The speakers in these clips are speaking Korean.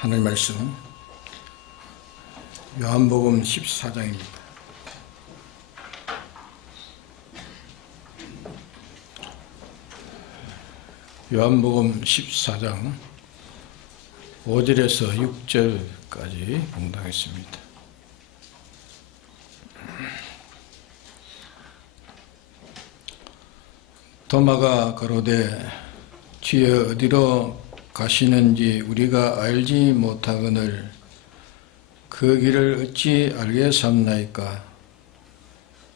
하늘 말씀은 요한복음 14장입니다. 요한복음 14장 5절에서 6절까지 봉독하겠습니다. 도마가 가로되 주여 어디로 가시는지 우리가 알지 못하거늘 그 길을 어찌 알겠사옵나이까.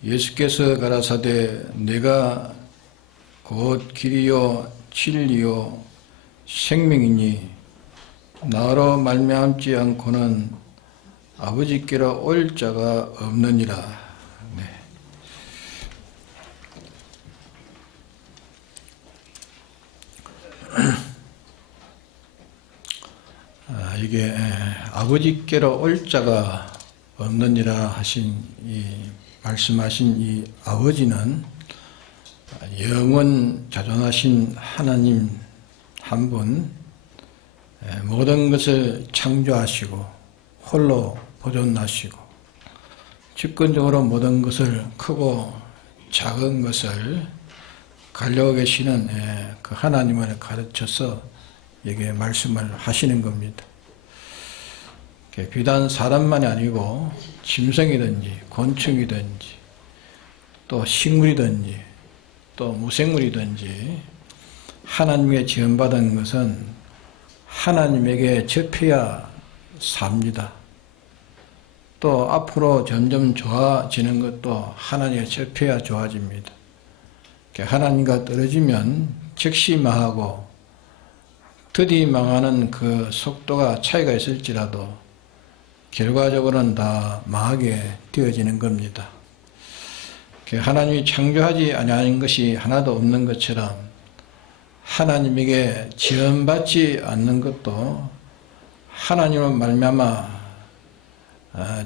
예수께서 가라사대 내가 곧 길이요 진리요 생명이니 나로 말미암지 않고는 아버지께로 올 자가 없느니라. 이게 아버지께로 올 자가 없느니라 하신 말씀하신 이 아버지는 영원 자존하신 하나님 한 분, 모든 것을 창조하시고 홀로 보존하시고 주권적으로 모든 것을 크고 작은 것을 가려고 계시는 그 하나님을 가르쳐서 여기에 말씀을 하시는 겁니다. 비단 사람만이 아니고 짐승이든지 곤충이든지 또 식물이든지 또 무생물이든지 하나님의 지음받은 것은 하나님에게 접해야 삽니다. 또 앞으로 점점 좋아지는 것도 하나님에 접해야 좋아집니다. 하나님과 떨어지면 즉시 망하고 더디 망하는 그 속도가 차이가 있을지라도 결과적으로는 다 망하게 되어지는 겁니다. 하나님이 창조하지 아니하는 것이 하나도 없는 것처럼 하나님에게 지원받지 않는 것도 하나님으로 말미암아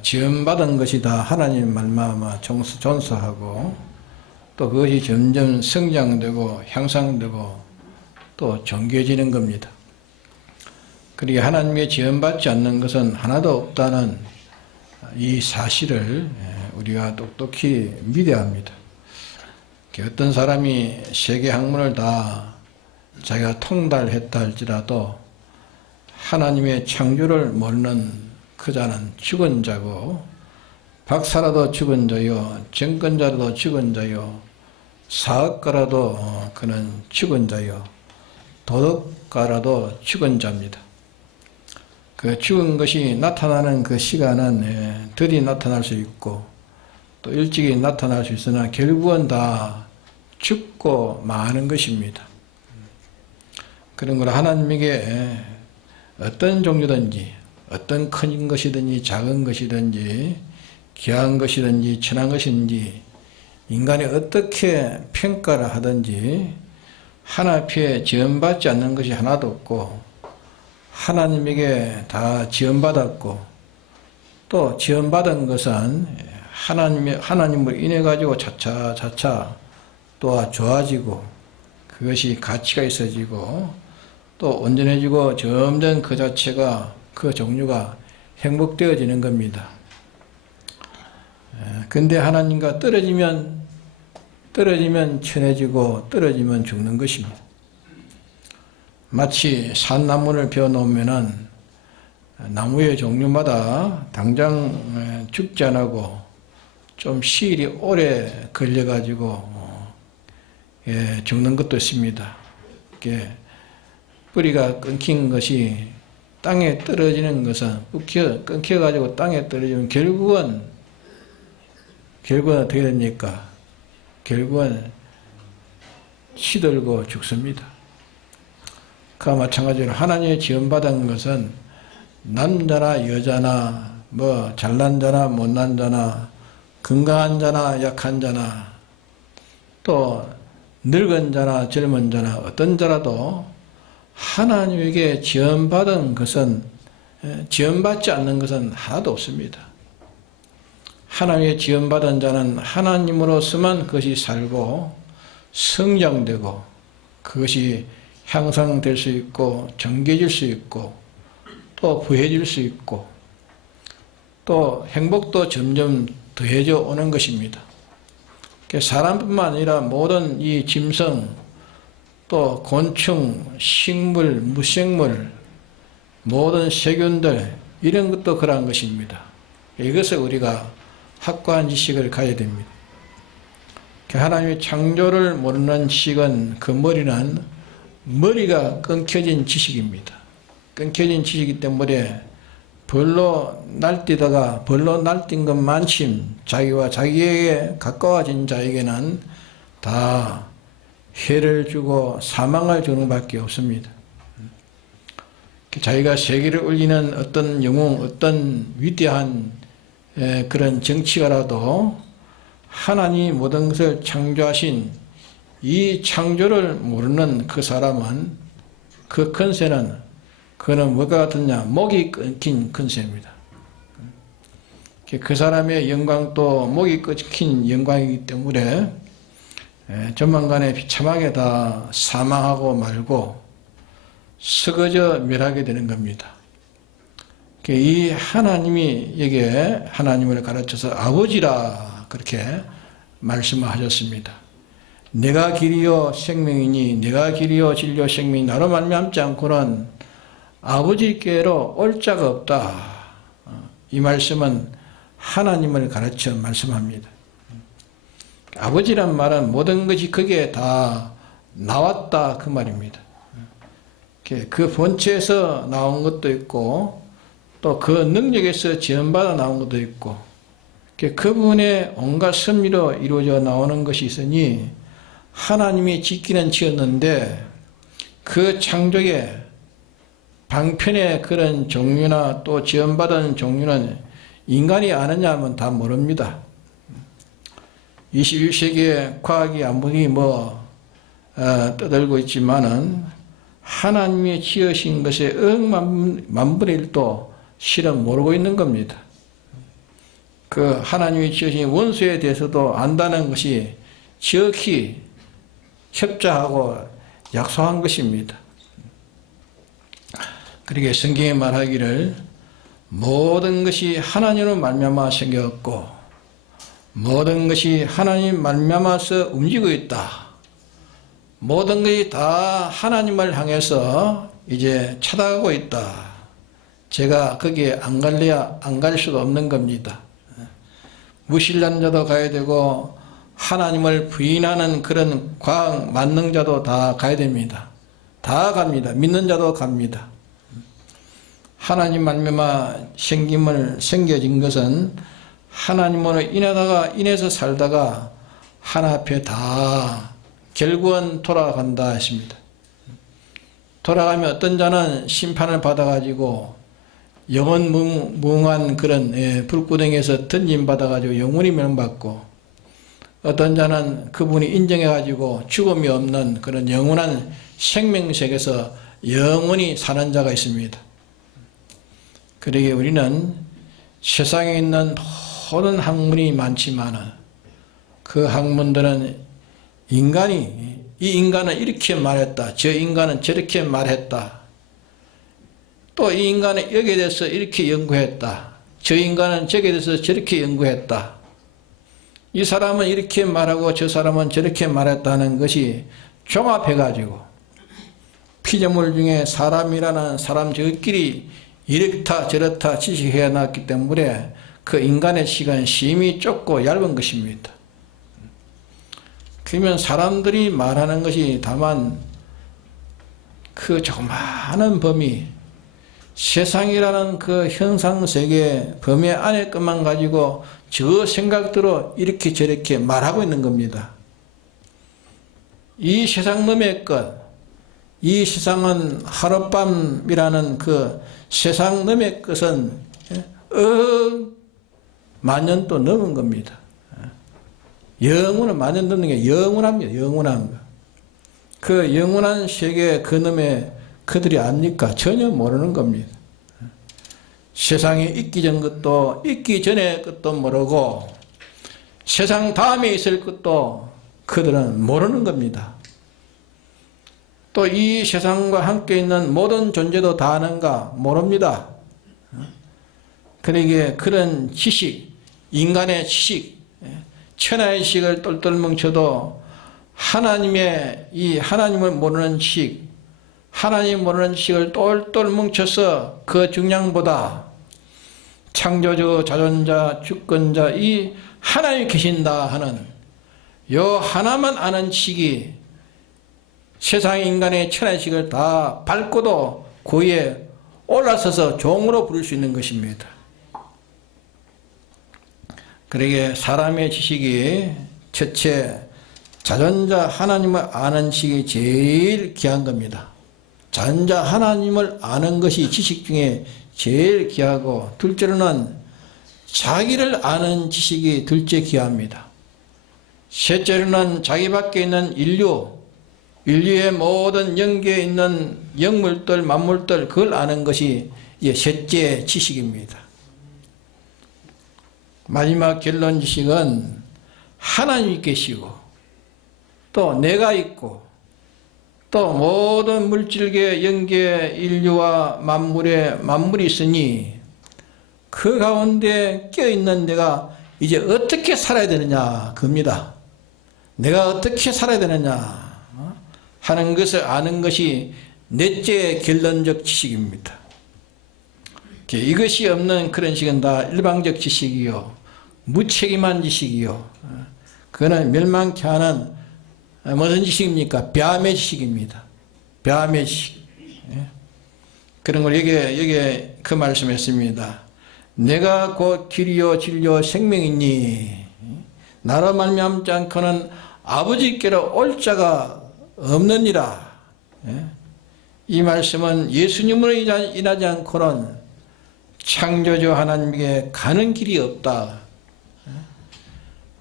지원받은 것이 다 하나님 말미암아 존속하고 또 그것이 점점 성장되고 향상되고 또 존귀해지는 겁니다. 그리고 하나님의 지원받지 않는 것은 하나도 없다는 이 사실을 우리가 똑똑히 믿어야 합니다. 어떤 사람이 세계 학문을 다 자기가 통달했다 할지라도 하나님의 창조를 모르는 그 자는 죽은 자고, 박사라도 죽은 자요, 정권자라도 죽은 자요, 사업가라도 그는 죽은 자요, 도덕가라도 죽은 자입니다. 그 죽은 것이 나타나는 그 시간은 더디 나타날 수 있고 또 일찍이 나타날 수 있으나 결국은 다 죽고 마는 것입니다. 그런 걸 하나님에게 어떤 종류든지 어떤 큰 것이든지 작은 것이든지 귀한 것이든지 천한 것인지 인간이 어떻게 평가를 하든지 하나님 앞에 지원받지 않는 것이 하나도 없고 하나님에게 다 지원받았고 또 지원받은 것은 하나님을 인해 가지고 차차 또 좋아지고 그것이 가치가 있어지고 또 온전해지고 점점 그 자체가 그 종류가 행복되어지는 겁니다. 근데 하나님과 떨어지면 천해지고 떨어지면 죽는 것입니다. 마치 산나무를 베어놓으면은 나무의 종류마다 당장 죽지 않고 좀 시일이 오래 걸려가지고 죽는 것도 있습니다. 뿌리가 끊긴 것이 땅에 떨어지는 것은 끊겨가지고 땅에 떨어지면 결국은 어떻게 됩니까? 결국은 시들고 죽습니다. 그와 마찬가지로 하나님의 지원받은 것은 남자나 여자나 잘난 자나 못난 자나 건강한 자나 약한 자나 또 늙은 자나 젊은 자나 어떤 자라도 하나님에게 지원받은 것은 지원받지 않는 것은 하나도 없습니다. 하나님의 지원받은 자는 하나님으로서만 그것이 살고 성장되고 그것이 향상될 수 있고 정개질 수 있고 또 부해질 수 있고 또 행복도 점점 더해져 오는 것입니다. 사람뿐만 아니라 모든 이 짐승 또 곤충, 식물, 무생물 모든 세균들 이런 것도 그러한 것입니다. 이것을 우리가 확고한 지식을 가져야 됩니다. 하나님의 창조를 모르는 지식은 그 머리가 끊겨진 지식입니다. 끊겨진 지식이기 때문에 벌로 날뛰다가 벌로 날뛴 것만큼 자기와 자기에게 가까워진 자에게는 다 해를 주고 사망을 주는 밖에 없습니다. 자기가 세계를 울리는 어떤 영웅, 어떤 위대한 그런 정치가라도 하나님이 모든 것을 창조하신 이 창조를 모르는 그 사람은 그 근세는 그는 뭐가 같으냐? 목이 끊긴 근세입니다. 그 사람의 영광도 목이 끊긴 영광이기 때문에 조만간에 비참하게 다 사망하고 말고 썩어져 멸하게 되는 겁니다. 이 하나님이 여기에 하나님을 가르쳐서 아버지라 그렇게 말씀하셨습니다. 내가 길이요 생명이니 내가 길이요 진리요 생명이 나로 말미암지 않고는 아버지께로 올 자가 없다. 이 말씀은 하나님을 가르쳐 말씀합니다. 아버지란 말은 모든 것이 거기에 다 나왔다 그 말입니다. 그 본체에서 나온 것도 있고 또 그 능력에서 지원받아 나온 것도 있고 그분의 온갖 섭리로 이루어져 나오는 것이 있으니 하나님이 짓기는 지었는데 그 창조의 방편의 그런 종류나 또 지원받은 종류는 인간이 아느냐 하면 다 모릅니다. 21세기의 과학이 아무리 떠들고 있지만은 하나님이 지으신 것의 만분의 1도 실은 모르고 있는 겁니다. 그 하나님이 지으신 원수에 대해서도 안다는 것이 지극히 협조하고 약속한 것입니다. 그러게 성경에 말하기를 모든 것이 하나님으로 말미암아 생겼고 모든 것이 하나님 말미암아서 움직이고 있다. 모든 것이 다 하나님을 향해서 이제 찾아가고 있다. 제가 거기에 안 갈 수가 없는 겁니다. 무신론자도 가야 되고 하나님을 부인하는 그런 과학 만능자도 다 가야 됩니다. 다 갑니다. 믿는 자도 갑니다. 하나님 말미암아 생겨진 것은 하나님으로 인해서 살다가 하나 앞에 다 결국은 돌아간다 했습니다. 돌아가면 어떤 자는 심판을 받아가지고 영원 무궁한 그런 불구덩이에서 던짐받아가지고 영원히 멸망받고 어떤 자는 그분이 인정해가지고 죽음이 없는 그런 영원한 생명색에서 영원히 사는 자가 있습니다. 그러기에 우리는 세상에 있는 모든 학문이 많지만 그 학문들은 이 인간은 이렇게 말했다. 저 인간은 저렇게 말했다. 또 이 인간은 여기에 대해서 이렇게 연구했다. 저 인간은 저기에 대해서 저렇게 연구했다. 이 사람은 이렇게 말하고 저 사람은 저렇게 말했다는 것이 종합해가지고 피조물 중에 사람이라는 사람 저끼리 이렇다 저렇다 지식해 놨기 때문에 그 인간의 시간은 심히 좁고 얇은 것입니다. 그러면 사람들이 말하는 것이 다만 그 조그마한 범위 세상이라는 그 현상세계 범위 안에 것만 가지고 저 생각대로 이렇게 저렇게 말하고 있는 겁니다. 이 세상 놈의 것, 이 세상은 하룻밤이라는 그 세상 놈의 것은 만년 또 넘은 겁니다. 영원은 만년 넘는 게 영원합니다. 영원한 거. 그 영원한 세계 그 놈의 그들이 압니까? 전혀 모르는 겁니다. 세상에 있기 전 것도 있기 전에 것도 모르고 세상 다음에 있을 것도 그들은 모르는 겁니다. 또 이 세상과 함께 있는 모든 존재도 다 아는가? 모릅니다. 그러기에 그런 지식, 인간의 지식, 천하의 지식을 똘똘 뭉쳐도 하나님의 이 하나님을 모르는 지식, 하나님 모르는 지식을 똘똘 뭉쳐서 그 중량보다 창조주, 자존자, 주권자 이 하나님이 계신다 하는 요 하나만 아는 지식이 세상 인간의 천하의 지식을 다 밟고도 고위에 올라서서 종으로 부를 수 있는 것입니다. 그러기에 사람의 지식이 첫째 자존자 하나님을 아는 지식이 제일 귀한 겁니다. 자존자 하나님을 아는 것이 지식 중에 제일 귀하고 둘째로는 자기를 아는 지식이 둘째 귀합니다. 셋째로는 자기 밖에 있는 인류의 모든 영계에 있는 영물들, 만물들 그걸 아는 것이 셋째 지식입니다. 마지막 결론 지식은 하나님이 계시고 또 내가 있고 또 모든 물질계, 영계, 인류와 만물이 있으니 그 가운데 껴있는 내가 이제 어떻게 살아야 되느냐 그겁니다. 내가 어떻게 살아야 되느냐 하는 것을 아는 것이 넷째 결론적 지식입니다. 이것이 없는 그런 지식은 다 일방적 지식이요 무책임한 지식이요 그거는 멸망케 하는 무슨 지식입니까? 벼암의 지식입니다. 벼암의 지식. 그런 걸 여기에 그 말씀했습니다. 내가 곧 길이요 진리요 생명이니 나로 말미암지 않고는 아버지께로 올 자가 없느니라. 이 말씀은 예수님으로 인하지 않고는 창조주 하나님께 가는 길이 없다.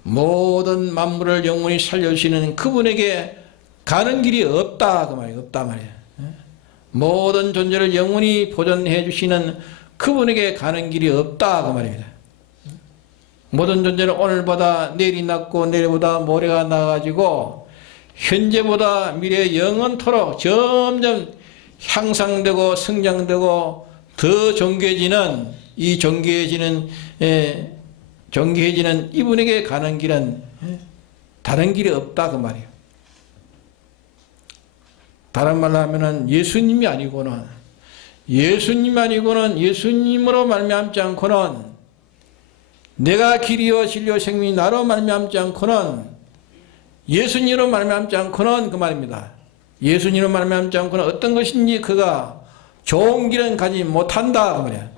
모든 만물을 영원히 살려주시는 그분에게 가는 길이 없다 그 말이에요. 없다 말이에요. 모든 존재를 영원히 보존해 주시는 그분에게 가는 길이 없다 그 말입니다. 모든 존재는 오늘보다 내일이 낫고 내일보다 모레가 나아가지고 현재보다 미래 영원토록 점점 향상되고 성장되고 더 존귀해지는 이 존귀해지는 이분에게 가는 길은 다른 길이 없다 그 말이에요. 다른 말로 하면은 예수님이 아니고는 예수님으로 말미암지 않고는 내가 길이요 진리요 생명이 나로 말미암지 않고는 예수님으로 말미암지 않고는 그 말입니다. 예수님으로 말미암지 않고는 어떤 것인지 그가 좋은 길은 가지 못한다 그 말이야.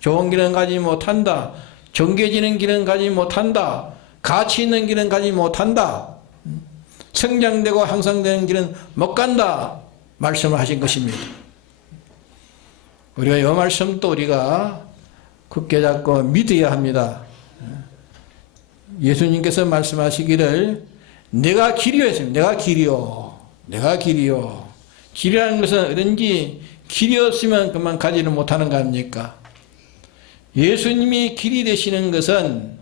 좋은 길은 가지 못한다. 정개지는 길은 가지 못한다. 가치 있는 길은 가지 못한다. 성장되고 향상되는 길은 못 간다. 말씀을 하신 것입니다. 우리가 이 말씀도 우리가 굳게 잡고 믿어야 합니다. 예수님께서 말씀하시기를 내가 길이요 했습니다. 내가 길이요. 내가 길이요. 길이라는 것은 어딘지 길이 없으면 그만 가지를 못하는 거 아닙니까? 예수님이 길이 되시는 것은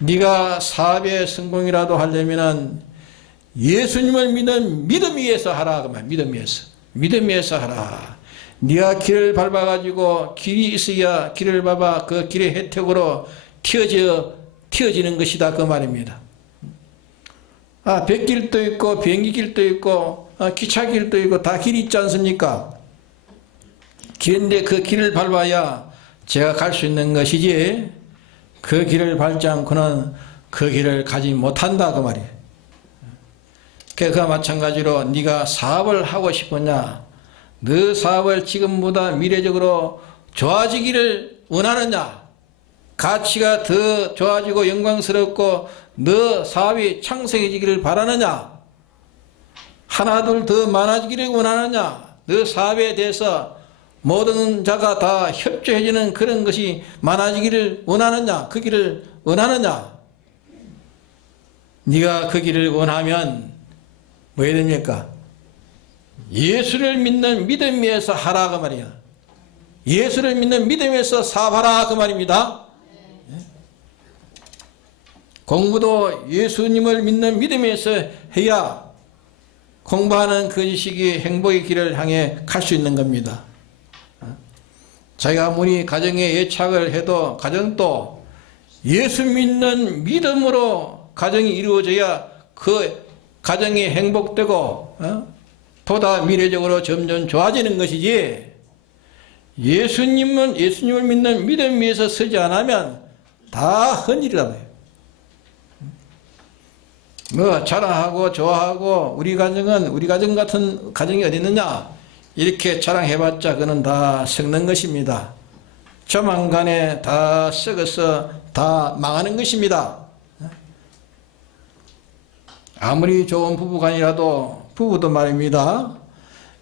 네가 사업에 성공이라도 하려면 예수님을 믿는 믿음 위에서 하라 그 말. 믿음 위에서 하라. 네가 길을 밟아가지고 길이 있어야 길을 밟아 그 길의 혜택으로 튀어지는 것이다 그 말입니다. 백길도 있고 비행기길도 있고 기차길도 있고 다 길이 있지 않습니까? 길인데 그 길을 밟아야 제가 갈 수 있는 것이지 그 길을 밟지 않고는 그 길을 가지 못한다 그 말이에요. 그와 마찬가지로 네가 사업을 하고 싶으냐 너 사업을 지금보다 미래적으로 좋아지기를 원하느냐 가치가 더 좋아지고 영광스럽고 너 사업이 창성해지기를 바라느냐 하나둘 더 많아지기를 원하느냐 너 사업에 대해서 모든 자가 다 협조해주는 그런 것이 많아지기를 원하느냐 그 길을 원하느냐 네가 그 길을 원하면 뭐 해야 됩니까? 예수를 믿는 믿음 위에서 하라 그 말이야. 예수를 믿는 믿음 위에서 사업하라 그 말입니다. 공부도 예수님을 믿는 믿음 위에서 해야 공부하는 그 지식이 행복의 길을 향해 갈 수 있는 겁니다. 자기가 아무리 가정에 애착을 해도 가정도 예수 믿는 믿음으로 가정이 이루어져야 그 가정이 행복되고 보다 미래적으로 점점 좋아지는 것이지, 예수님을 믿는 믿음 위에서 서지 않으면 다 헛일이라고요. 뭐 자랑하고 좋아하고 우리 가정 같은 가정이 어디 있느냐 이렇게 자랑해봤자 그는 다 썩는 것입니다. 조만간에 다 썩어서 다 망하는 것입니다. 아무리 좋은 부부간이라도 부부도 말입니다.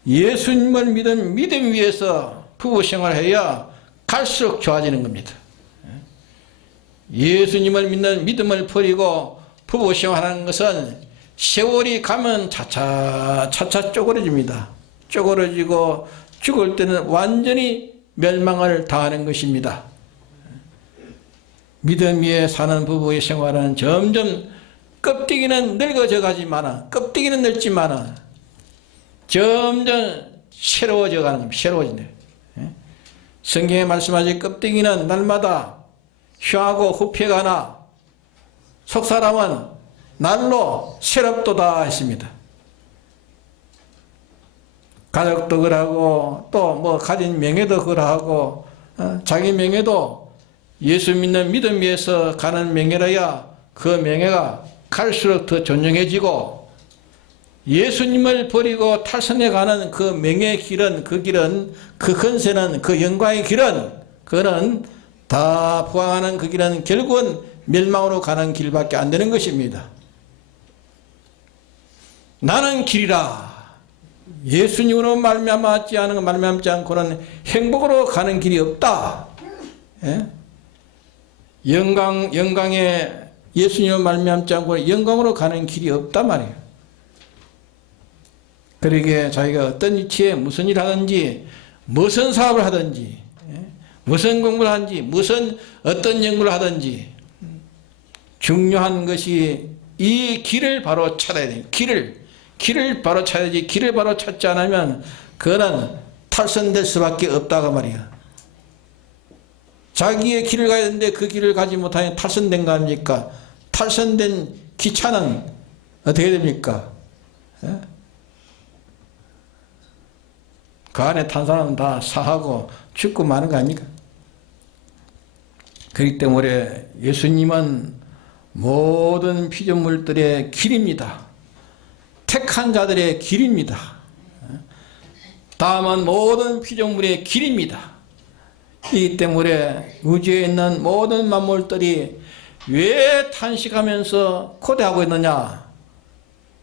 예수님을 믿은 믿음 위에서 부부 생활해야 갈수록 좋아지는 겁니다. 예수님을 믿는 믿음을 버리고 부부 생활하는 것은 세월이 가면 차차 쪼그러집니다. 쪼그러지고 죽을 때는 완전히 멸망을 당하는 것입니다. 믿음 위에 사는 부부의 생활은 점점 껍데기는 늙어져 가지만은, 껍데기는 늙지만은 점점 새로워져 가는 겁니다. 새로워진다. 성경에 말씀하신 껍데기는 날마다 휘하고 후패가나 속 사람은 날로 새롭도다 했습니다. 가족도 그러하고 또 뭐 가진 명예도 그러하고 자기 명예도 예수 믿는 믿음 위에서 가는 명예라야 그 명예가 갈수록 더 존중해지고, 예수님을 버리고 탈선해 가는 그 명예의 길은, 그 길은, 그 건세는, 그 영광의 길은, 그거는 다 부항하는 그 길은 결국은 멸망으로 가는 길밖에 안 되는 것입니다. 나는 길이라. 예수님으로 말미암지 않고는 행복으로 가는 길이 없다. 예? 영광에 예수님으로 말미암지 않고 영광으로 가는 길이 없단 말이에요. 그러기에 자기가 어떤 위치에 무슨 일을 하든지, 무슨 사업을 하든지, 무슨 공부를 하든지, 어떤 연구를 하든지, 중요한 것이 이 길을 바로 찾아야 돼요. 길을 바로 찾아야지. 길을 바로 찾지 않으면 그거는 탈선될 수밖에 없다고 말이야. 자기의 길을 가야 되는데 그 길을 가지 못하면 탈선된 거 아닙니까? 탈선된 기차는 어떻게 됩니까? 예? 그 안에 탄 사람은 다 사하고 죽고 마는 거 아닙니까? 그렇기 때문에 예수님은 모든 피조물들의 길입니다. 택한 자들의 길입니다. 다음은 모든 피조물의 길입니다. 이 때문에 우주에 있는 모든 만물들이 왜 탄식하면서 고대하고 있느냐?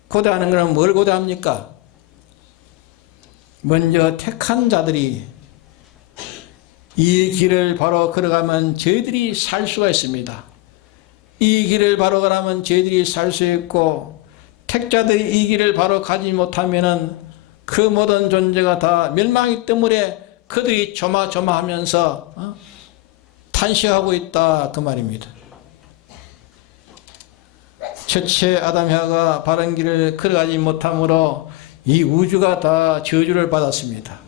고대하는 것은 뭘 고대합니까? 먼저 택한 자들이 이 길을 바로 걸어가면 저희들이 살 수가 있습니다. 이 길을 바로 가라면 저희들이 살 수 있고, 택자들이 이 길을 바로 가지 못하면은 그 모든 존재가 다 멸망이기 때문에 그들이 조마조마하면서 탄식하고 있다 그 말입니다. 첫째 아담 혀가 바른 길을 걸어가지 못함으로 이 우주가 다 저주를 받았습니다.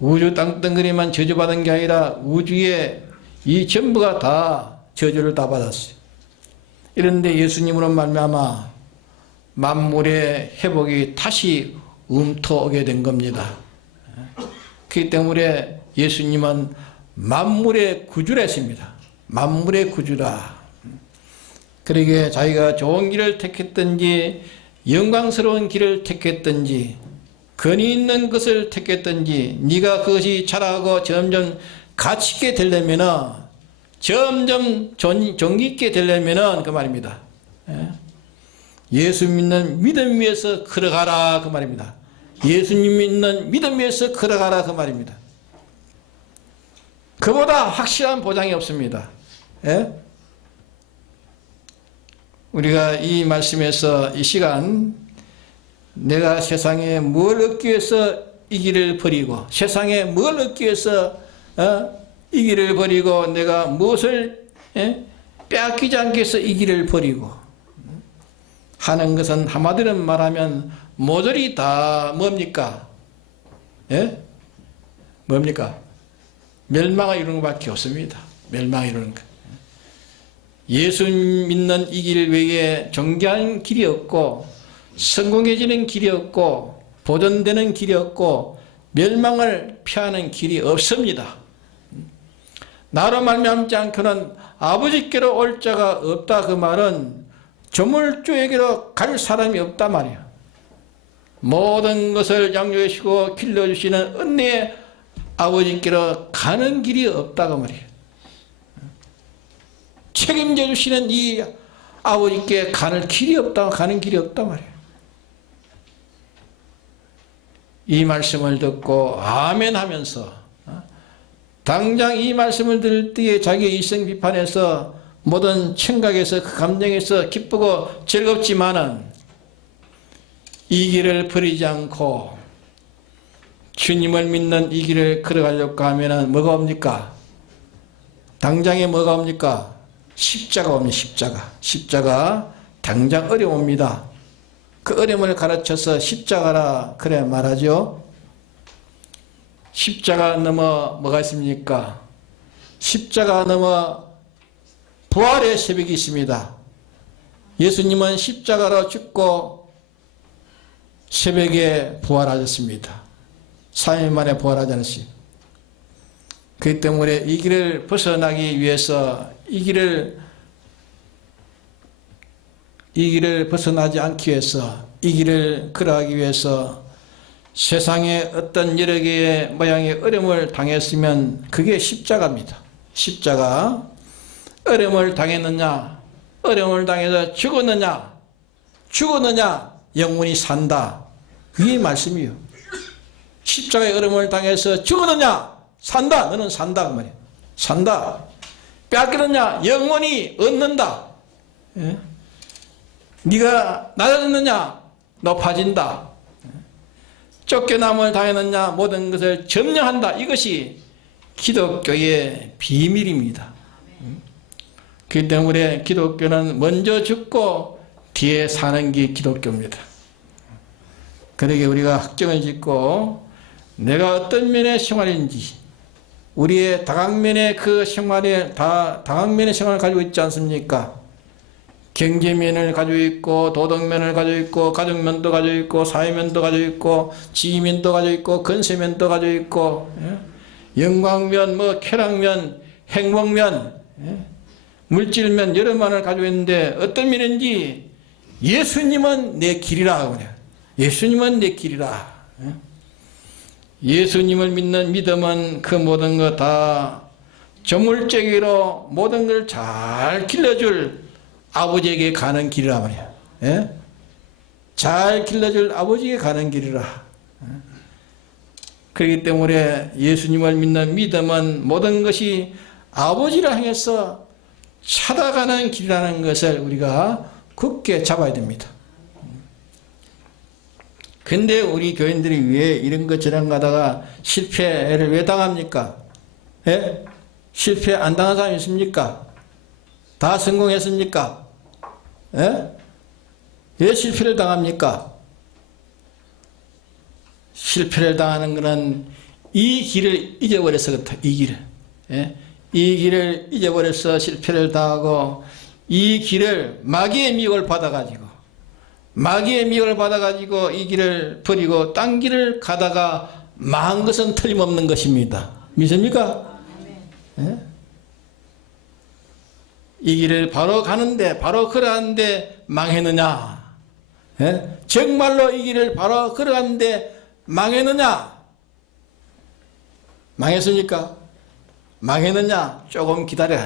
우주 땅덩어리만 저주받은 게 아니라 우주의 이 전부가 다 저주를 다 받았어요. 이런데 예수님으로 말미암아 만물의 회복이 다시 움터오게 된 겁니다. 그렇기 때문에 예수님은 만물의 구주라 했습니다. 만물의 구주라. 그러기에 자기가 좋은 길을 택했든지 영광스러운 길을 택했든지 권위 있는 것을 택했든지 네가 그것이 자라고 점점 가치 있게 되려면은, 점점 종기 있게 되려면은 그 말입니다. 예수 믿는 믿음 위에서 걸어가라 그 말입니다. 예수님 믿는 믿음 위에서 걸어가라 그 말입니다. 그보다 확실한 보장이 없습니다. 예? 우리가 이 말씀에서 이 시간 내가 세상에 뭘 얻기 위해서 이 길을 버리고, 세상에 뭘 얻기 위해서 이 길을 버리고, 내가 무엇을 빼앗기지 않기 위해서 이 길을 버리고, 하는 것은 한마디로 말하면 모조리 다 뭡니까? 예? 뭡니까? 멸망을 이루는 것밖에 없습니다. 멸망을 이루는 것. 예수 믿는 이 길 외에 정교한 길이 없고 성공해지는 길이 없고 보존되는 길이 없고 멸망을 피하는 길이 없습니다. 나로 말미암지 않고는 아버지께로 올 자가 없다. 그 말은 조물주에게로 갈 사람이 없단 말이야. 모든 것을 양육해 주시고 길러주시는 은혜의 아버지께로 가는 길이 없다고 말이에요. 책임져 주시는 이 아버지께 가는 길이 없단 말이에요. 이 말씀을 듣고 아멘 하면서 당장 이 말씀을 들을 때에 자기의 일생 비판에서 모든 청각에서 그 감정에서 기쁘고 즐겁지만은 이 길을 버리지 않고 주님을 믿는 이 길을 걸어가려고 하면은 뭐가 옵니까? 당장에 뭐가 옵니까? 십자가 옵니다. 십자가 당장 어려웁니다. 그 어려움을 가르쳐서 십자가라 그래 말하죠. 십자가 넘어 뭐가 있습니까? 십자가 넘어 부활의 새벽이 있습니다. 예수님은 십자가로 죽고 새벽에 부활하셨습니다. 3일 만에 부활하지 않으십니까? 그렇기 때문에 이 길을 벗어나기 위해서 이 길을 벗어나지 않기 위해서 이 길을 걸어가기 위해서 세상에 어떤 여러 개의 모양의 어려움을 당했으면 그게 십자가입니다. 십자가. 어려움을 당했느냐? 어려움을 당해서 죽었느냐? 영원히 산다. 이게 말씀이요. 십자가의 어려움을 당해서 죽었느냐? 산다. 너는 산다. 그 말이야. 산다. 빼앗기느냐? 영원히 얻는다. 예? 네가 낮아졌느냐? 높아진다. 쫓겨남을 당했느냐? 모든 것을 점령한다. 이것이 기독교의 비밀입니다. 그렇기 때문에 기독교는 먼저 죽고 뒤에 사는 게 기독교입니다. 그러게 우리가 확정을 짓고 내가 어떤 면의 생활인지 우리의 다각면의 그 생활에 다각면의 생활을 가지고 있지 않습니까? 경제면을 가지고 있고 도덕면을 가지고 있고 가족면도 가지고 있고 사회면도 가지고 있고 지위면도 가지고 있고 건세면도 가지고 있고 영광면, 쾌락면, 행복면, 물질면 여러 면을 가지고 있는데 어떤 면인지 예수님은 내 길이라. 예수님은 내 길이라. 예수님을 믿는 믿음은 그 모든 것 다 조물주에게로 모든 걸 잘 길러줄 아버지에게 가는 길이라 말이야. 예? 잘 길러줄 아버지에게 가는 길이라. 그렇기 때문에 예수님을 믿는 믿음은 모든 것이 아버지를 향해서 찾아가는 길이라는 것을 우리가 굳게 잡아야 됩니다. 근데 우리 교인들이 왜 이런 것 저런 거 하다가 실패를 왜 당합니까? 예? 실패 안 당한 사람이 있습니까? 다 성공했습니까? 예? 왜 실패를 당합니까? 실패를 당하는 것은 이 길을 잊어버려서 그렇다. 이 길을. 예? 이 길을 잊어버려서 실패를 당하고 이 길을 마귀의 미혹을 받아가지고 이 길을 버리고 딴 길을 가다가 망한 것은 틀림없는 것입니다. 믿습니까? 예? 이 길을 바로 가는데 바로 걸어가는데 망했느냐? 예? 정말로 이 길을 바로 걸어가는데 망했느냐? 망했습니까? 망했느냐? 조금 기다려.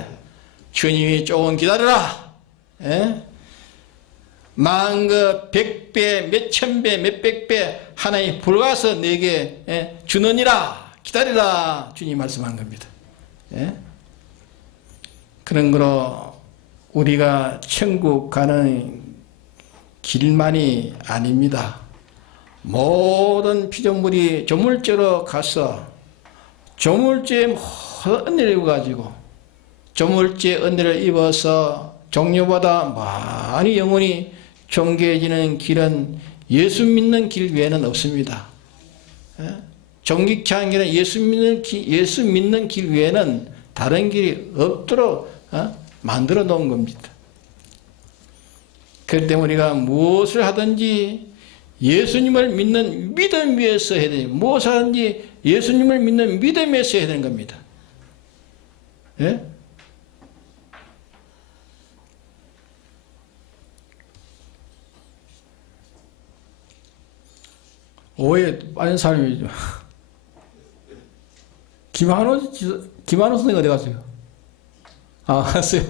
주님이 조금 기다려라. 예? 망한 거 100배, 몇천 배, 몇백 배 하나님 불어와서 내게 주느니라. 기다리라. 주님 말씀한 겁니다. 예? 그런 거로 우리가 천국 가는 길만이 아닙니다. 모든 피조물이 조물주로 가서 조물주의 모든 은혜를 입어가지고 조물주의 은혜를 입어서 종려보다 많이 영혼이 존귀해지는 길은 예수 믿는 길 외에는 없습니다. 존귀케 하는 길은 예수 믿는 길 외에는 다른 길이 없도록 만들어 놓은 겁니다. 그렇기 때문에 우리가 무엇을 하든지 예수님을 믿는 믿음 위에서 해야 돼요. 무엇을 하든지 예수님을 믿는 믿음에서 해야 되는 겁니다. 예? 오해 빠진 사람이죠. 김한호 선생님 어디 갔어요? 아, 갔어요.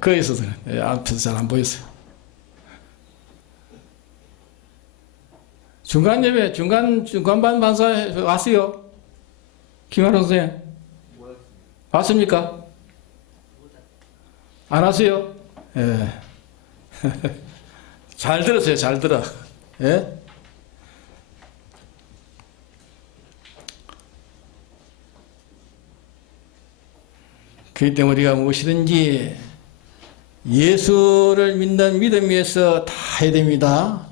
거기 있어서 앞에서 잘 안 보였어요. 중간 예배, 중간반 반사 왔어요? 김한호 선생님? 왔습니까? 안 왔어요? 예. 잘 들었어요, 잘 들어. 예? 그렇기 때문에 우리가 무엇이든지 예수를 믿는 믿음 위에서 다 해야 됩니다.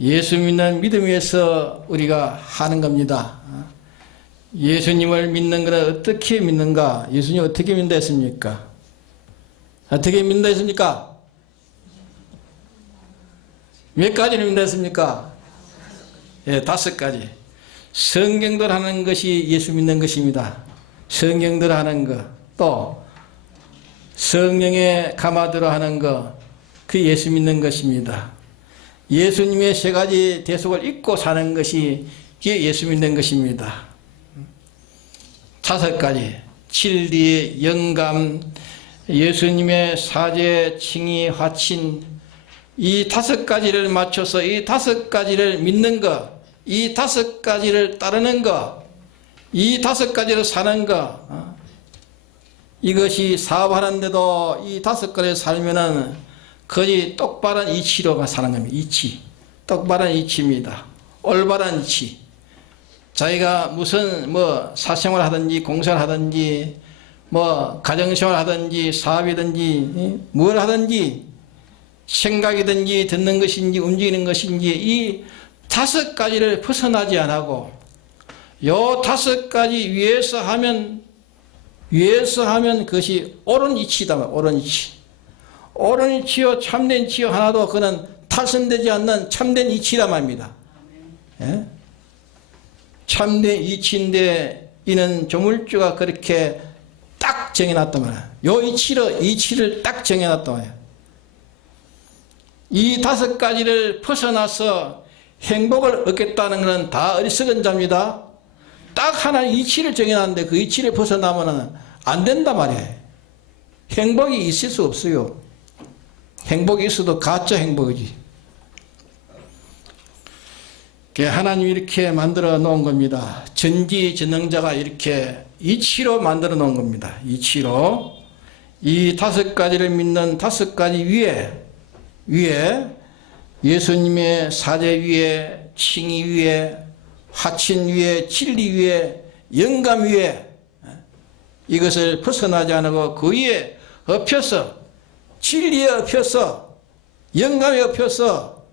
예수 믿는 믿음 위에서 우리가 하는 겁니다. 예수님을 믿는 것은 어떻게 믿는가? 예수님 어떻게 믿는다 했습니까? 어떻게 믿는다 했습니까? 몇 가지를 믿는다 했습니까? 예, 5가지. 성경대로 하는 것이 예수 믿는 것입니다. 성경대로 하는 것. 또 성령의 감화대로 하는 것, 그 예수 믿는 것입니다. 예수님의 3가지 대속을 잊고 사는 것이 그게 예수 믿는 것입니다. 5가지 진리, 영감, 예수님의 사죄, 칭의, 화친, 이 5가지를 맞춰서 이 5가지를 믿는 것, 이 5가지를 따르는 것, 이 5가지로 사는 것, 이것이 사업하는데도 이 5가지 살면은 거의 똑바른 이치로 사는 겁니다. 이치. 똑바른 이치입니다. 올바른 이치. 자기가 무슨 사생활 하든지 공사를 하든지 가정생활 하든지 사업이든지 뭘 하든지 생각이든지 듣는 것인지 움직이는 것인지 이 5가지를 벗어나지 않고 요 5가지 위에서 하면 그것이 옳은 이치다. 옳은 이치. 옳은 이치요 참된 이치요 하나도 그는 탈선되지 않는 참된 이치라 말입니다. 예? 참된 이치인데 이는 조물주가 그렇게 딱 정해놨단 말이야. 요 이치를 딱 정해놨단 말이야. 이 5가지를 벗어나서 행복을 얻겠다는 것은 다 어리석은 자입니다. 딱 하나 이치를 정해놨는데 그 이치를 벗어나면 안 된단 말이에요. 행복이 있을 수 없어요. 행복이 있어도 가짜 행복이지. 하나님이 이렇게 만들어 놓은 겁니다. 전지전능자가 이렇게 이치로 만들어 놓은 겁니다. 이치로. 이 5가지를 믿는 5가지 위에 예수님의 사죄 위에, 칭의 위에, 화친 위에, 진리 위에, 영감 위에 이것을 벗어나지 않고 그 위에 엎혀서 진리에 엎혀서 영감에 엎혀서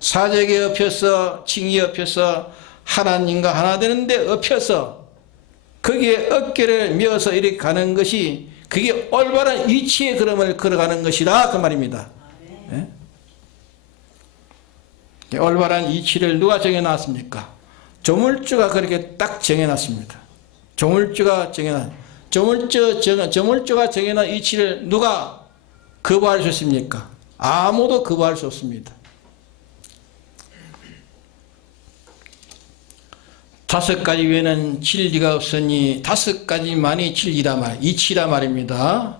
사죄에 엎혀서 칭의에 엎혀서 하나님과 하나 되는데 엎혀서 거기에 어깨를 메어서 이렇게 가는 것이 그게 올바른 이치의 걸음을 걸어가는 것이다 그 말입니다. 네? 올바른 이치를 누가 정해놨습니까? 조물주가 그렇게 딱 정해놨습니다. 조물주가 정해놓은 이치를 누가 거부할 수 있습니까? 아무도 거부할 수 없습니다. 5가지 외에는 진리가 없으니 5가지만이 진리라 이치라 말입니다.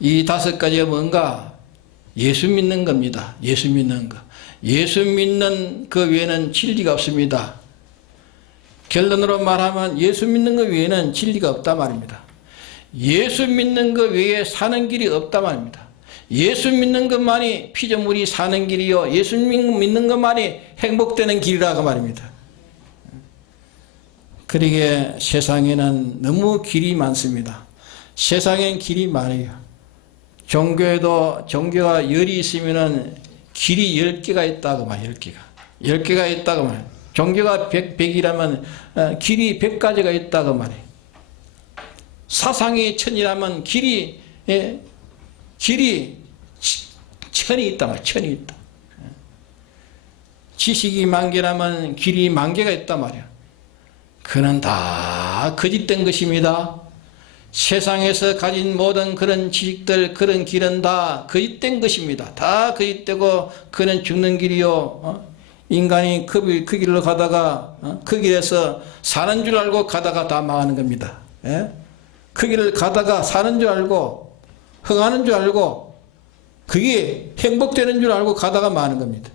이 5가지가 뭔가? 예수 믿는 겁니다. 예수 믿는 것. 예수 믿는 그 외에는 진리가 없습니다. 결론으로 말하면 예수 믿는 것 외에는 진리가 없다 말입니다. 예수 믿는 것 외에 사는 길이 없다 말입니다. 예수 믿는 것만이 피조물이 사는 길이요 예수 믿는 것만이 행복되는 길이라고 말입니다. 그러기에 세상에는 너무 길이 많습니다. 세상엔 길이 많아요. 종교가 열이 있으면은 길이 10개가 있다고 말, 10개가. 10개가 있다고 말. 종교가 100이라면 길이 100가지가 있다고 말해. 사상이 1000이라면 길이 천이 있다 말, 천이 있다. 지식이 10,000개라면 길이 10,000개가 있단 말이야. 그는 다 거짓된 것입니다. 세상에서 가진 모든 그런 지식들, 그런 길은 다 거짓된 것입니다. 다 거짓되고 그는 죽는 길이요. 인간이 그 길로 가다가 그 길에서 사는 줄 알고 가다가 다 망하는 겁니다. 그 길을 가다가 사는 줄 알고 흥하는 줄 알고 그게 행복되는 줄 알고 가다가 망하는 겁니다.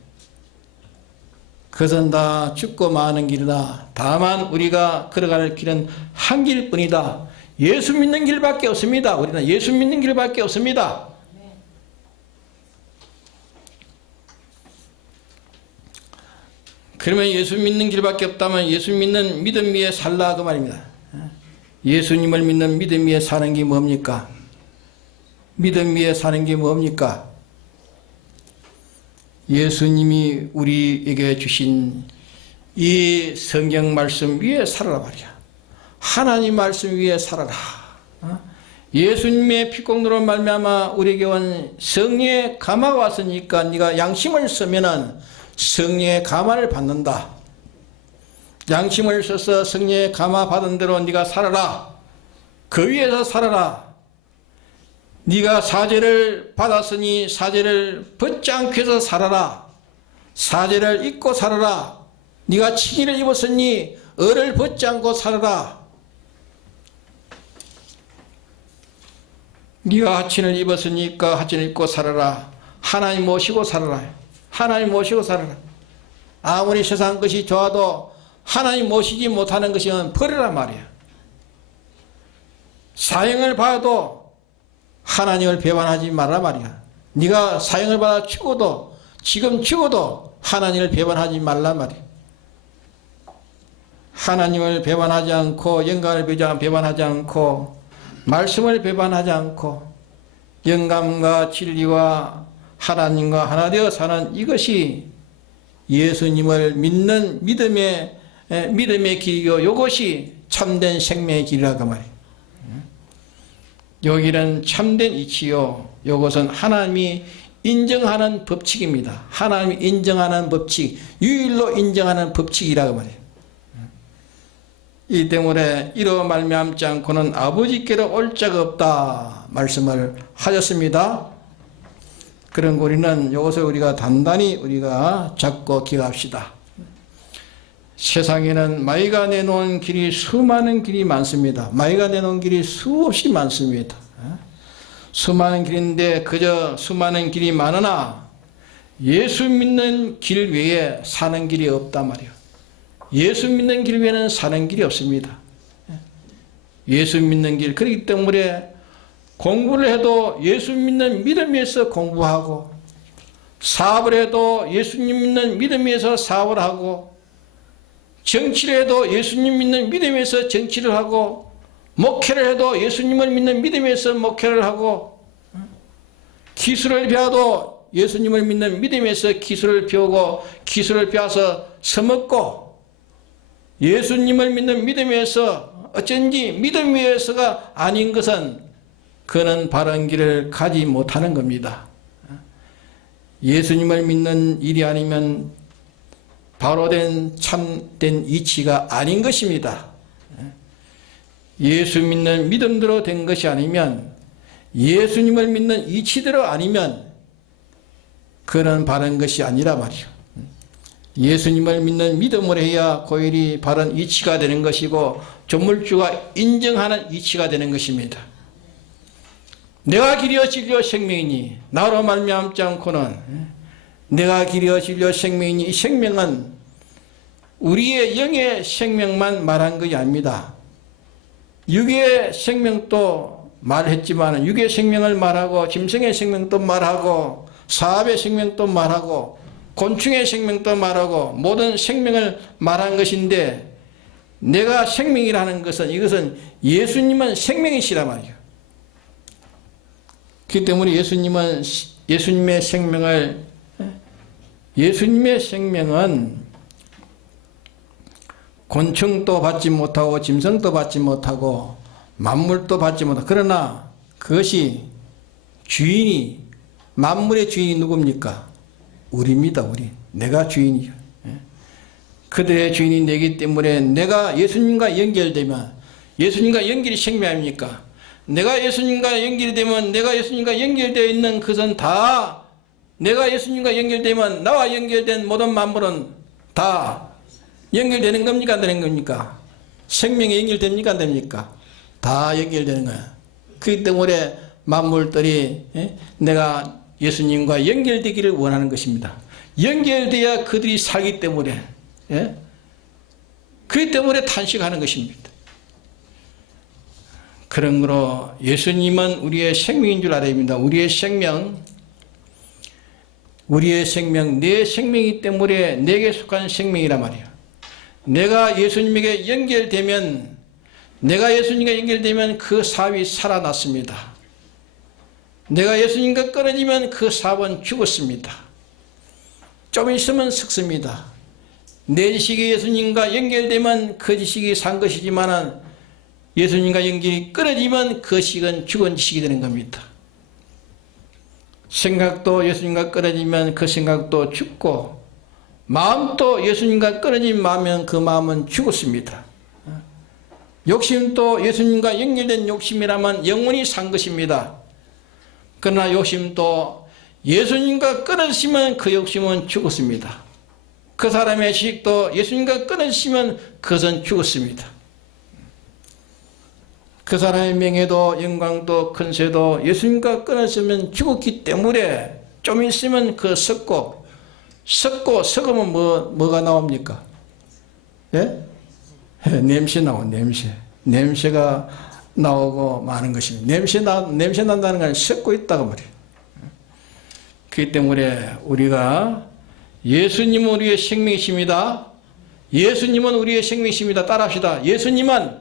그것은 다 죽고 마는 길이다. 다만 우리가 걸어갈 길은 한 길뿐이다. 예수 믿는 길밖에 없습니다. 우리는 예수 믿는 길밖에 없습니다. 그러면 예수 믿는 길밖에 없다면 예수 믿는 믿음 위에 살라 그 말입니다. 예수님을 믿는 믿음 위에 사는 게 뭡니까? 믿음 위에 사는 게 뭡니까? 예수님이 우리에게 주신 이 성경 말씀 위에 살아라 말이야. 하나님 말씀 위에 살아라. 예수님의 피공로로 말미암아 우리에게 온 성령의 감화가 왔으니까 네가 양심을 쓰면은 성령의 감화를 받는다. 양심을 써서 성령의 감화 받은 대로 네가 살아라. 그 위에서 살아라. 네가 사죄를 받았으니 사죄를 벗지 않고 해서 살아라. 사죄를 입고 살아라. 네가 칭의를 입었으니 의를 벗지 않고 살아라. 네가 하친을 입었으니까 하친을 입고 살아라. 하나님 모시고 살아라. 하나님 모시고 살아라. 아무리 세상 것이 좋아도 하나님 모시지 못하는 것이면 버리란 말이야. 사형을 받아도 하나님을 배반하지 말라 말이야. 네가 사형을 받아 죽어도 지금 죽어도 하나님을 배반하지 말라 말이야. 하나님을 배반하지 않고 영광을 배반하지 않고 말씀을 배반하지 않고 영감과 진리와 하나님과 하나 되어 사는 이것이 예수님을 믿는 믿음의 길이요. 이것이 참된 생명의 길이라고 말이에요. 여기는 참된 이치요. 이것은 하나님이 인정하는 법칙입니다. 하나님이 인정하는 법칙, 유일로 인정하는 법칙이라고 말이에요. 이 때문에 이로 말미암지 않고는 아버지께로 올 자가 없다 말씀을 하셨습니다. 그런 우리는 이것을 우리가 단단히 우리가 잡고 기억합시다. 세상에는 마귀가 내놓은 길이 수많은 길이 많습니다. 마귀가 내놓은 길이 수없이 많습니다. 수많은 길인데 그저 수많은 길이 많으나 예수 믿는 길 외에 사는 길이 없단 말이에요. 예수 믿는 길 외에는 사는 길이 없습니다. 예수 믿는 길. 그렇기 때문에 공부를 해도 예수 믿는 믿음에서 공부하고 사업을 해도 예수님 믿는 믿음에서 사업을 하고 정치를 해도 예수님 믿는 믿음에서 정치를 하고 목회를 해도 예수님을 믿는 믿음에서 목회를 하고 기술을 배워도 예수님을 믿는 믿음에서 기술을 배우고 기술을 배워서 써먹고 예수님을 믿는 믿음에서 어쩐지 믿음 위에서가 아닌 것은 그는 바른 길을 가지 못하는 겁니다. 예수님을 믿는 일이 아니면 바로 된 참된 이치가 아닌 것입니다. 예수 믿는 믿음대로 된 것이 아니면 예수님을 믿는 이치대로 아니면 그는 바른 것이 아니라 말이요. 예수님을 믿는 믿음으로 해야 고일이 바른 이치가 되는 것이고 조물주가 인정하는 이치가 되는 것입니다. 내가 길이요 진리요 생명이니 나로 말미암지 않고는 내가 길이요 진리요 생명이니 이 생명은 우리의 영의 생명만 말한 것이 아닙니다. 육의 생명도 말했지만 육의 생명을 말하고 짐승의 생명도 말하고 사업의 생명도 말하고 곤충의 생명도 말하고 모든 생명을 말한 것인데 내가 생명이라는 것은 이것은 예수님은 생명이시란 말이에요. 그렇기 때문에 예수님의 생명은 곤충도 받지 못하고 짐승도 받지 못하고 만물도 받지 못하고, 그러나 그것이 주인이, 만물의 주인이 누굽니까? 우리입니다. 우리. 내가 주인이요. 그들의 주인이 내기 때문에 내가 예수님과 연결되면, 예수님과 연결이 생명 아닙니까? 내가 예수님과 연결이 되면, 내가 예수님과 연결되어 있는 것은 다, 내가 예수님과 연결되면 나와 연결된 모든 만물은 다 연결되는 겁니까? 안 되는 겁니까? 생명이 연결됩니까? 안 됩니까? 다 연결되는 거야. 그렇기 때문에 만물들이 내가 예수님과 연결되기를 원하는 것입니다. 연결돼야 그들이 살기 때문에, 그렇기 때문에 탄식하는 것입니다. 그런 거로 예수님은 우리의 생명인 줄 알아야 됩니다. 우리의 생명, 내 생명이기 때문에 내게 속한 생명이란 말이에요. 내가 예수님에게 연결되면, 그 사업이 살아났습니다. 내가 예수님과 끊어지면 그 사업은 죽었습니다. 좀 있으면 썩습니다. 내 지식이 예수님과 연결되면 그 지식이 산 것이지만, 예수님과 연결이 끊어지면 그 지식은 죽은 지식이 되는 겁니다. 생각도 예수님과 끊어지면 그 생각도 죽고, 마음도 예수님과 끊어진 마음이면 그 마음은 죽었습니다. 욕심도 예수님과 연결된 욕심이라면 영원히 산 것입니다. 그러나 욕심도 예수님과 끊어지면 그 욕심은 죽었습니다. 그 사람의 지식도 예수님과 끊어지면 그것은 죽었습니다. 그 사람의 명예도 영광도 권세도 예수님과 끊어지면 죽었기 때문에 좀 있으면 그 썩으면 뭐가 나옵니까? 예? 냄새 나오고, 냄새가 나오고 마는 것입니다. 냄새 난다는 건 썩고 있다고 말이에요. 그렇기 때문에 우리가, 예수님은 우리의 생명이십니다. 예수님은 우리의 생명이십니다. 따라합시다. 예수님은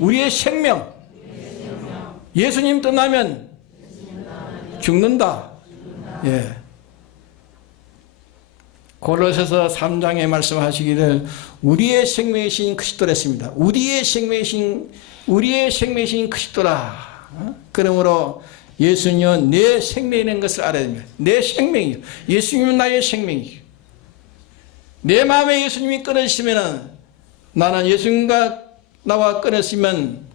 우리의 생명. 예수님 떠나면 죽는다. 예. 골로새서 3장에 말씀하시기를 우리의 생명이신 그리스도라 했습니다. 우리의 생명이신 그리스도라. 그러므로 예수님은 내 생명이라는 것을 알아야 됩니다. 내 생명이요. 예수님은 나의 생명이요. 내 마음에 예수님이 끊어지시면, 나는 예수님과 나와 끊어지면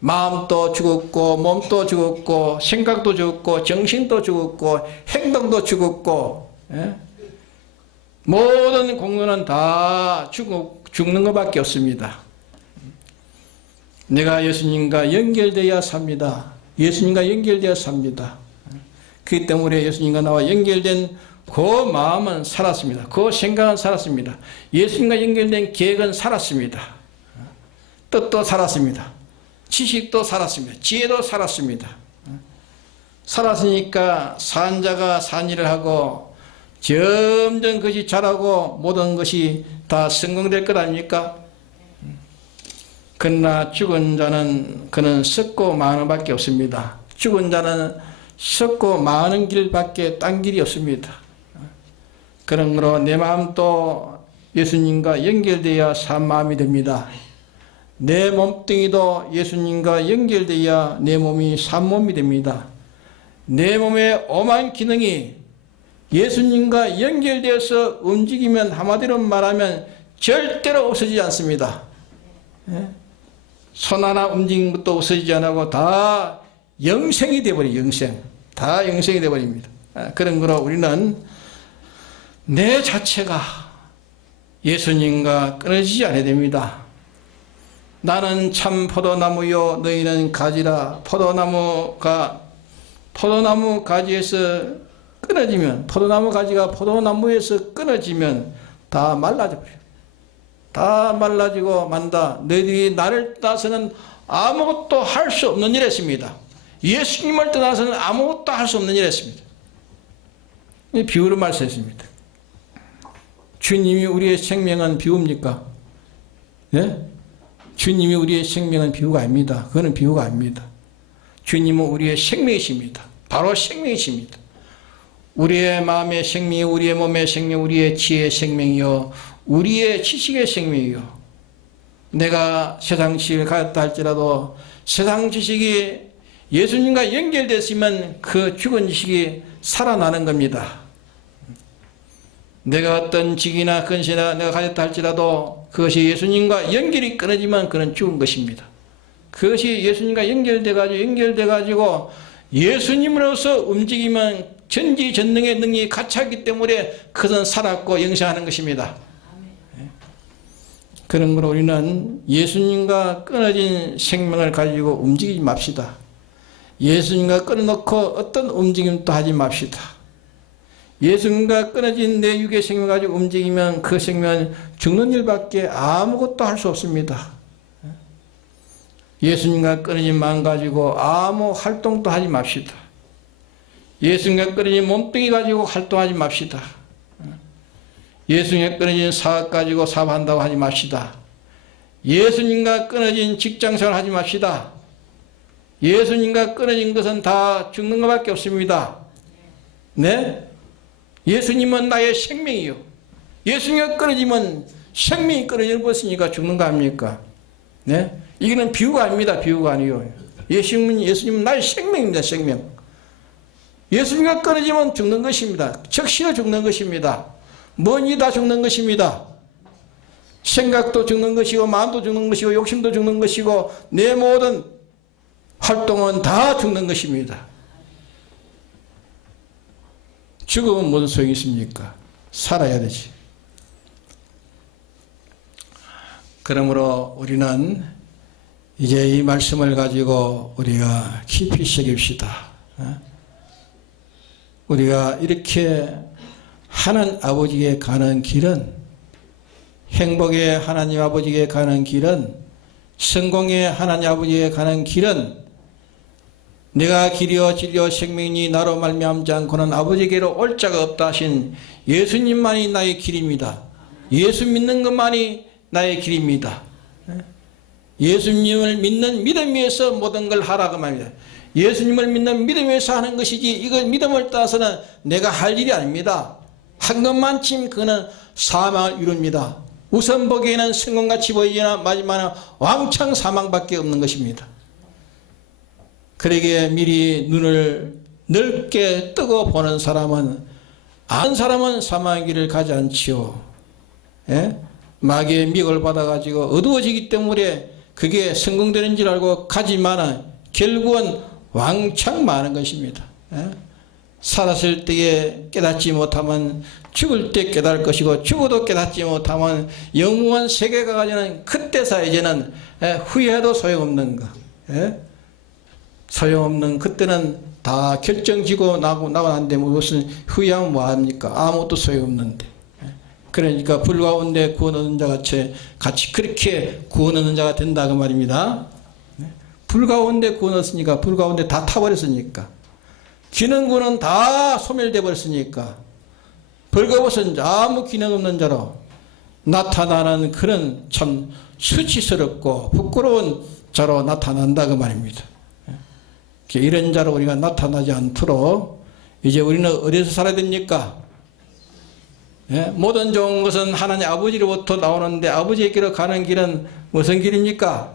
마음도 죽었고, 몸도 죽었고, 생각도 죽었고, 정신도 죽었고, 행동도 죽었고, 모든 공로는 다 죽는 것밖에 없습니다. 내가 예수님과 연결되어야 삽니다. 예수님과 연결되어 삽니다. 그렇기 때문에 예수님과 나와 연결된 그 마음은 살았습니다. 그 생각은 살았습니다. 예수님과 연결된 계획은 살았습니다. 뜻도 살았습니다. 지식도 살았습니다. 지혜도 살았습니다. 살았으니까 산 자가 산 일을 하고 점점 그것이 자라고 모든 것이 다 성공될 것 아닙니까? 그러나 죽은 자는 그는 썩고 마는 밖에 없습니다. 죽은 자는 썩고 마는 길밖에 딴 길이 없습니다. 그러므로 내 마음도 예수님과 연결되어야 산 마음이 됩니다. 내 몸뚱이도 예수님과 연결되어야 내 몸이 산 몸이 됩니다. 내 몸의 오만 기능이 예수님과 연결되어서 움직이면, 한마디로 말하면 절대로 없어지지 않습니다. 손 하나 움직이는 것도 없어지지 않고 다 영생이 되어버려요. 다 영생이 되어버립니다. 그런 거로 우리는 내 자체가 예수님과 끊어지지 않아야 됩니다. 나는 참 포도나무요 너희는 가지라. 포도나무 가지에서 끊어지면, 포도나무 가지가 포도나무에서 끊어지면 다 말라져 버려요. 다 말라지고 만다. 너희들이 나를 떠나서는 아무것도 할 수 없는 일 했습니다. 예수님을 떠나서는 아무것도 할 수 없는 일 했습니다. 비유로 말씀했습니다. 주님이 우리의 생명은 비유입니까? 예? 주님이 우리의 생명은 비유가 아닙니다. 그거는 비유가 아닙니다. 주님은 우리의 생명이십니다. 바로 생명이십니다. 우리의 마음의 생명이, 우리의 몸의 생명, 우리의 지혜의 생명이요, 우리의 지식의 생명이요. 내가 세상 지식을 가졌다 할지라도 세상 지식이 예수님과 연결됐으면 그 죽은 지식이 살아나는 겁니다. 내가 어떤 직이나 근세나 내가 가졌다 할지라도 그것이 예수님과 연결이 끊어지면 그는 죽은 것입니다. 그것이 예수님과 연결돼가지고 예수님으로서 움직이면 전지전능의 능력이 가차하기 때문에 그것은 살았고 영생하는 것입니다. 그런 거로 우리는 예수님과 끊어진 생명을 가지고 움직이지 맙시다. 예수님과 끊어놓고 어떤 움직임도 하지 맙시다. 예수님과 끊어진 내 육의 생명을 가지고 움직이면 그 생명은 죽는 일밖에 아무것도 할 수 없습니다. 예수님과 끊어진 마음 가지고 아무 활동도 하지 맙시다. 예수님과 끊어진 몸뚱이 가지고 활동하지 맙시다. 예수님과 끊어진 사업 가지고 사업한다고 하지 맙시다. 예수님과 끊어진 직장생활 하지 맙시다. 예수님과 끊어진 것은 다 죽는 것밖에 없습니다. 네? 예수님은 나의 생명이요. 예수님과 끊어지면 생명이 끊어져 버렸으니까 죽는 거 아닙니까? 네? 이거는 비유가 아닙니다. 비유가 아니에요. 예수님은 나의 생명입니다. 생명. 예수님과 끊어지면 죽는 것입니다. 즉시로 죽는 것입니다. 뭐니 다 죽는 것입니다. 생각도 죽는 것이고 마음도 죽는 것이고 욕심도 죽는 것이고 내 모든 활동은 다 죽는 것입니다. 죽으면 무슨 소용이 있습니까? 살아야 되지. 그러므로 우리는 이제 이 말씀을 가지고 우리가 깊이 새깁시다. 우리가 이렇게 하나님 아버지께 가는 길은, 행복의 하나님 아버지께 가는 길은, 성공의 하나님 아버지께 가는 길은 내가 길이요 진리요 생명이니 나로 말미암지 않고는 아버지께로 올 자가 없다 하신 예수님만이 나의 길입니다. 예수 믿는 것만이 나의 길입니다. 예수님을 믿는 믿음 위에서 모든 걸 하라고 말합니다. 예수님을 믿는 믿음 위에서 하는 것이지 이거 믿음을 따서는 내가 할 일이 아닙니다. 한 것만 치면 그는 사망을 이룹니다. 우선 보기에는 성공같이 보이지만 마지막은 왕창 사망밖에 없는 것입니다. 그러기에 미리 눈을 넓게 뜨고 보는 사람은, 아는 사람은 사망의 길을 가지 않지요. 예? 마귀의 미혹을 받아가지고 어두워지기 때문에 그게 성공되는 줄 알고 가지만은 결국은 왕창 많은 것입니다. 예? 살았을 때에 깨닫지 못하면 죽을 때 깨달을 것이고, 죽어도 깨닫지 못하면 영원한 세계가 가지는 그때서 이제는 후회해도 소용없는 거. 예? 소용없는, 그때는 다 결정지고 나고 난데 무슨 후회하면 뭐합니까? 아무것도 소용없는데. 그러니까 불 가운데 구원 얻는 자 같이 그렇게 구원 얻는 자가 된다 그 말입니다. 불 가운데 구원 얻었으니까, 불 가운데 다 타버렸으니까, 기능구는 다 소멸돼 버렸으니까 벌거벗은 자, 아무 기능 없는 자로 나타나는 그런 참 수치스럽고 부끄러운 자로 나타난다 그 말입니다. 이런 자로 우리가 나타나지 않도록 이제 우리는 어디서 살아야 됩니까? 예? 모든 좋은 것은 하나님 아버지로부터 나오는데 아버지에게로 가는 길은 무슨 길입니까?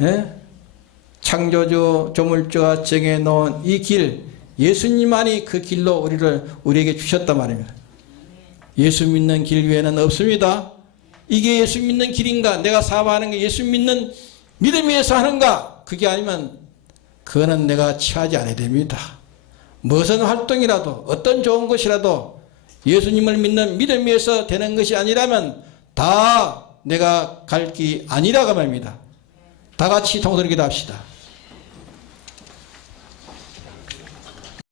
예? 창조주 조물주가 정해놓은 이 길, 예수님만이 그 길로 우리에게 주셨단 말입니다. 예수 믿는 길 외에는 없습니다. 이게 예수 믿는 길인가? 내가 사업하는 게 예수 믿는 믿음 위에서 하는가? 그게 아니면 그거는 내가 취하지 않아야 됩니다. 무슨 활동이라도 어떤 좋은 것이라도 예수님을 믿는 믿음 위에서 되는 것이 아니라면 다 내가 갈 길이 아니라고 말입니다. 다 같이 통성기도 합시다.